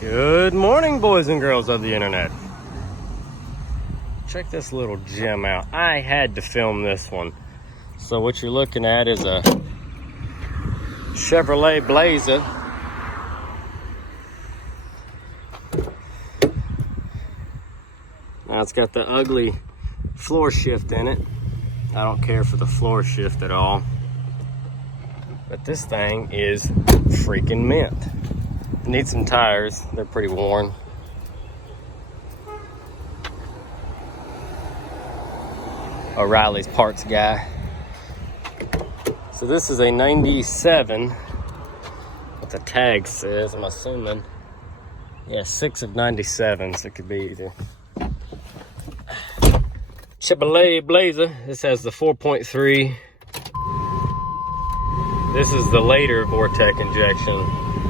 Good morning, boys and girls of the internet. Check this little gem out. I had to film this one. So what you're looking at is a Chevrolet Blazer. Now it's got the ugly floor shift in it. I don't care for the floor shift at all. But this thing is freaking mint. Need some tires, they're pretty worn. O'Reilly's parts guy. So this is a 97, what the tag says, I'm assuming. Yeah, 6 of 97, so it could be either. Chevrolet Blazer, this has the 4.3. This is the later Vortec injection.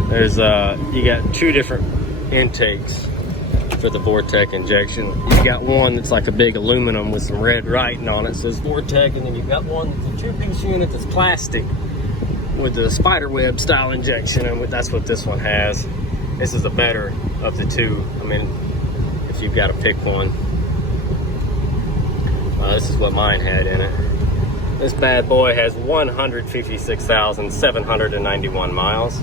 There's you got two different intakes for the Vortec injection. You got one that's like a big aluminum with some red writing on it, says Vortec, and then you've got one that's a two-piece unit that's plastic with the spider web style injection, and that's what this one has. This is the better of the two. I mean, if you've got to pick one. This is what mine had in it. This bad boy has 156,791 miles.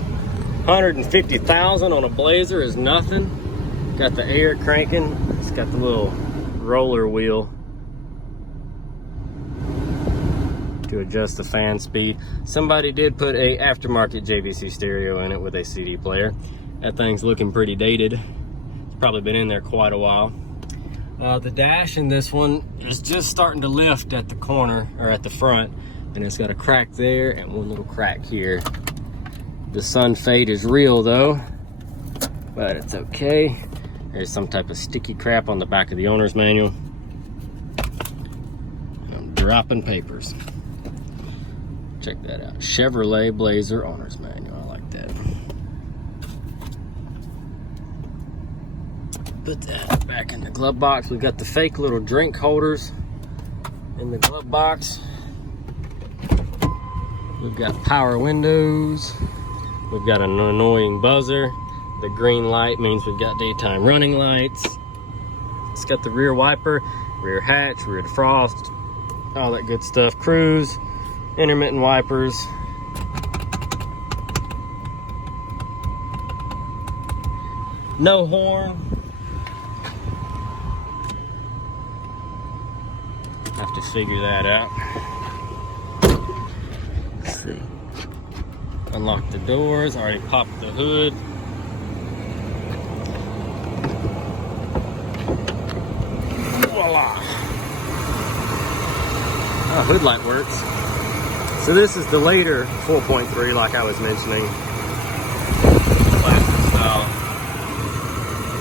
150,000 on a Blazer is nothing. Got the air cranking. It's got the little roller wheel to adjust the fan speed. Somebody did put a aftermarket JVC stereo in it with a CD player. That thing's looking pretty dated. It's probably been in there quite a while. The dash in this one is just starting to lift at the corner, or at the front, and it's got a crack there and one little crack here. The sun fade is real though, but it's okay. There's some type of sticky crap on the back of the owner's manual. I'm dropping papers. Check that out. Chevrolet Blazer owner's manual. I like that. Put that back in the glove box. We've got the fake little drink holders in the glove box. We've got power windows. We've got an annoying buzzer. The green light means we've got daytime running lights. It's got the rear wiper, rear hatch, rear defrost, all that good stuff. Cruise, intermittent wipers. No horn. Have to figure that out. Let's see. Unlock the doors, already popped the hood. Voila! Oh, hood light works. So this is the later 4.3, like I was mentioning. Plastic style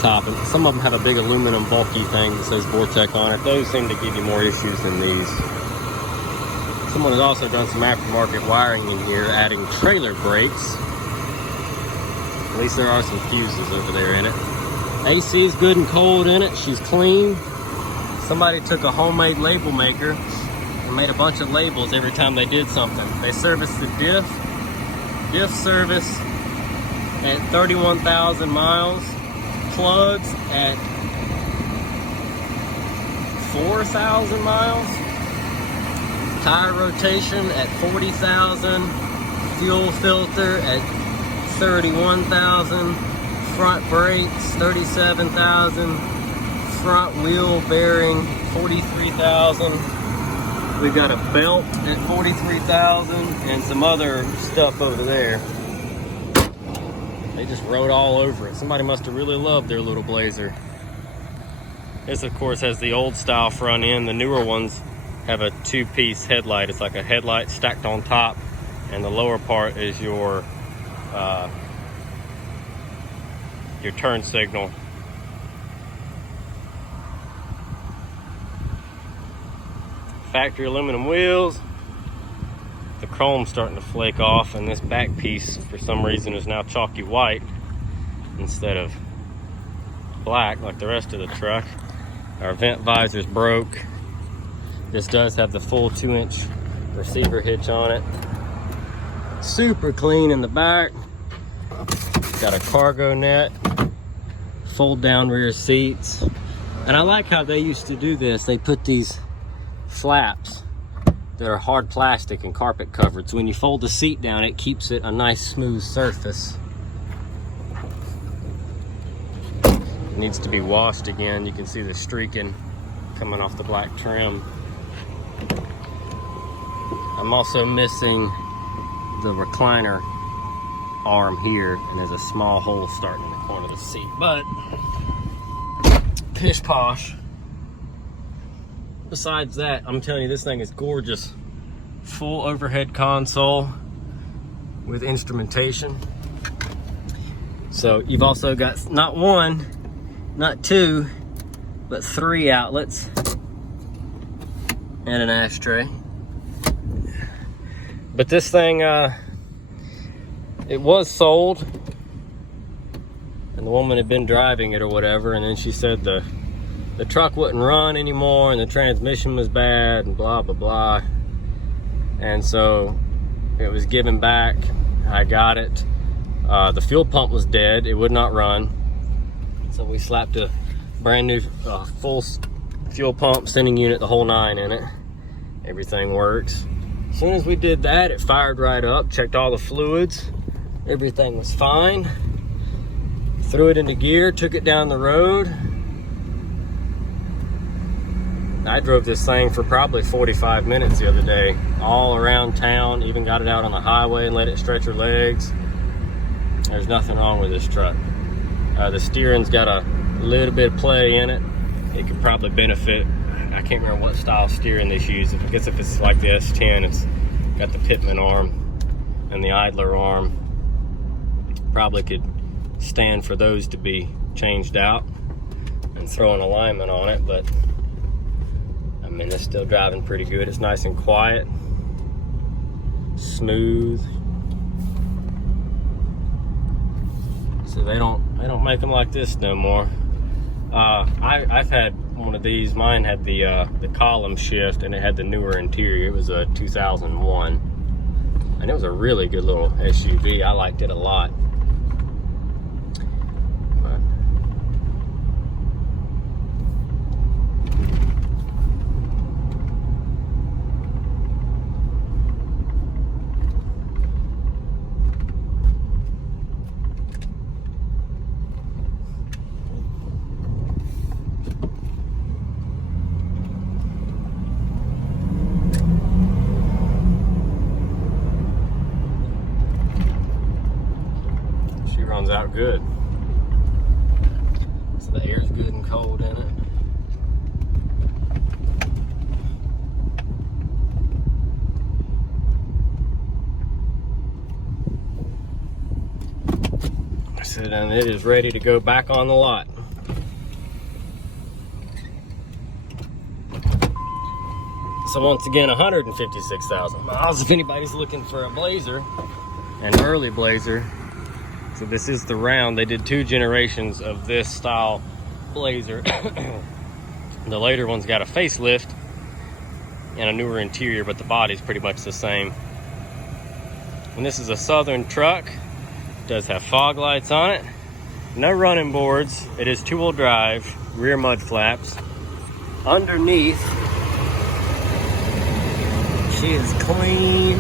top. And some of them have a big aluminum bulky thing that says Vortec on it. Those seem to give you more issues than these. Someone has also done some aftermarket wiring in here, adding trailer brakes. At least there are some fuses over there in it. AC is good and cold in it. She's clean. Somebody took a homemade label maker and made a bunch of labels every time they did something. They serviced the diff service at 31,000 miles, plugs at 4,000 miles, tire rotation at 40,000, fuel filter at 31,000, front brakes 37,000, front wheel bearing 43,000. We've got a belt at 43,000 and some other stuff over there. They just wrote all over it. Somebody must have really loved their little Blazer. This of course has the old style front end. The newer ones have a two-piece headlight. It's like a headlight stacked on top, and the lower part is your turn signal. Factory aluminum wheels. The chrome's starting to flake off, and this back piece for some reason is now chalky white instead of black like the rest of the truck. Our vent visor's broke. This does have the full 2-inch receiver hitch on it. Super clean in the back. Got a cargo net. fold down rear seats. And I like how they used to do this. They put these flaps that are hard plastic and carpet covered. So when you fold the seat down, it keeps it a nice smooth surface. It needs to be washed again. You can see the streaking coming off the black trim. I'm also missing the recliner arm here, and there's a small hole starting in the corner of the seat, but pish posh. Besides that, I'm telling you, this thing is gorgeous. Full overhead console with instrumentation. So you've also got not one, not two, but 3 outlets and an ashtray. But this thing, it was sold, and the woman had been driving it or whatever, and then she said the truck wouldn't run anymore and the transmission was bad and blah blah blah, and so it was given back. I got it. The fuel pump was dead, it would not run, so we slapped a brand new full fuel pump, sending unit, the whole 9 in it. Everything works. As soon as we did that, it fired right up, checked all the fluids, everything was fine. Threw it into gear, took it down the road. I drove this thing for probably 45 minutes the other day, all around town, even got it out on the highway and let it stretch her legs. There's nothing wrong with this truck. The steering's got a little bit of play in it. It could probably benefit. I can't remember what style steering this uses. I guess if it's like the S10, it's got the Pitman arm and the idler arm. Probably could stand for those to be changed out and throw an alignment on it, but I mean, it's still driving pretty good. It's nice and quiet, smooth. So they don't make them like this no more. I've had one of these. Mine had the column shift, and it had the newer interior. It was a 2001, and it was a really good little SUV. I liked it a lot. But runs out good. So the air's good and cold in it. And it is ready to go back on the lot. So once again, 156,000 miles. If anybody's looking for a Blazer, an early Blazer. So this is the round. They did 2 generations of this style Blazer. The later one's got a facelift and a newer interior, but the body's pretty much the same. And this is a Southern truck. It does have fog lights on it. No running boards. It is 2-wheel drive, rear mud flaps. Underneath, she is clean.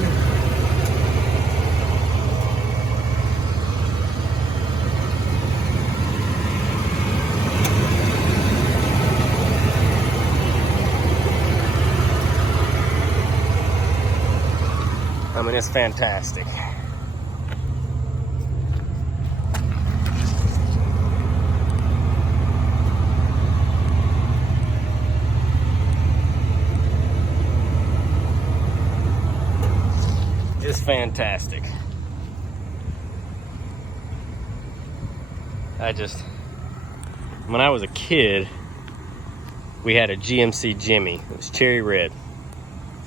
I mean, it's fantastic. Just fantastic. When I was a kid, we had a GMC Jimmy. It was cherry red,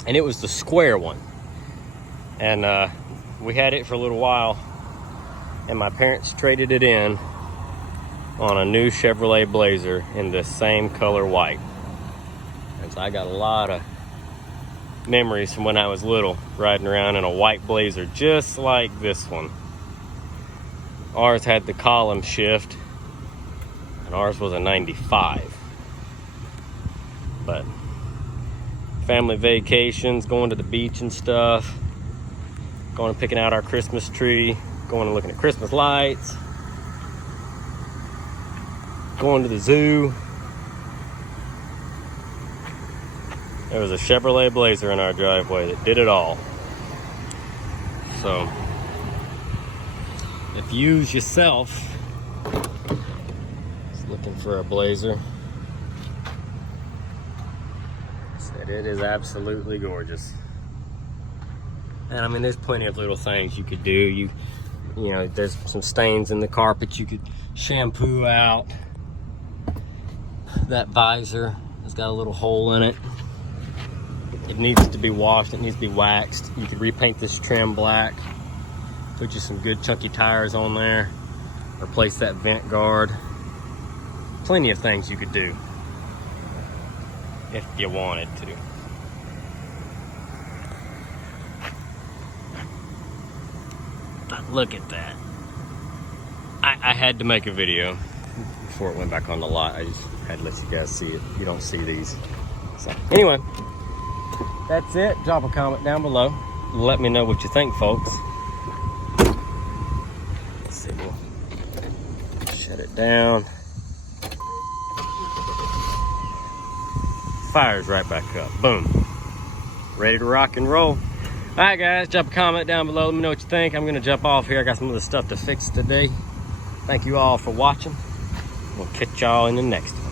and it was the square one. And we had it for a little while, and my parents traded it in on a new Chevrolet Blazer in the same color white. And so I got a lot of memories from when I was little, riding around in a white Blazer just like this one. Ours had the column shift. and ours was a 95. But family vacations, going to the beach and stuff, going and picking out our Christmas tree, going and looking at Christmas lights, going to the zoo. There was a Chevrolet Blazer in our driveway that did it all. So, if you yourself is looking for a Blazer, said it is absolutely gorgeous. And I mean, there's plenty of little things you could do. You know, there's some stains in the carpet you could shampoo out. That visor has got a little hole in it. It needs to be washed, it needs to be waxed. You could repaint this trim black, put you some good chunky tires on there, replace that vent guard. Plenty of things you could do if you wanted to. But look at that. I had to make a video before it went back on the lot. I just had to let you guys see it. You don't see these. So anyway, that's it. Drop a comment down below. Let me know what you think, folks. Let's see, we'll shut it down. Fires right back up. Boom. Ready to rock and roll. All right, guys, drop a comment down below. Let me know what you think. I'm going to jump off here. I got some other stuff to fix today. Thank you all for watching. We'll catch y'all in the next one.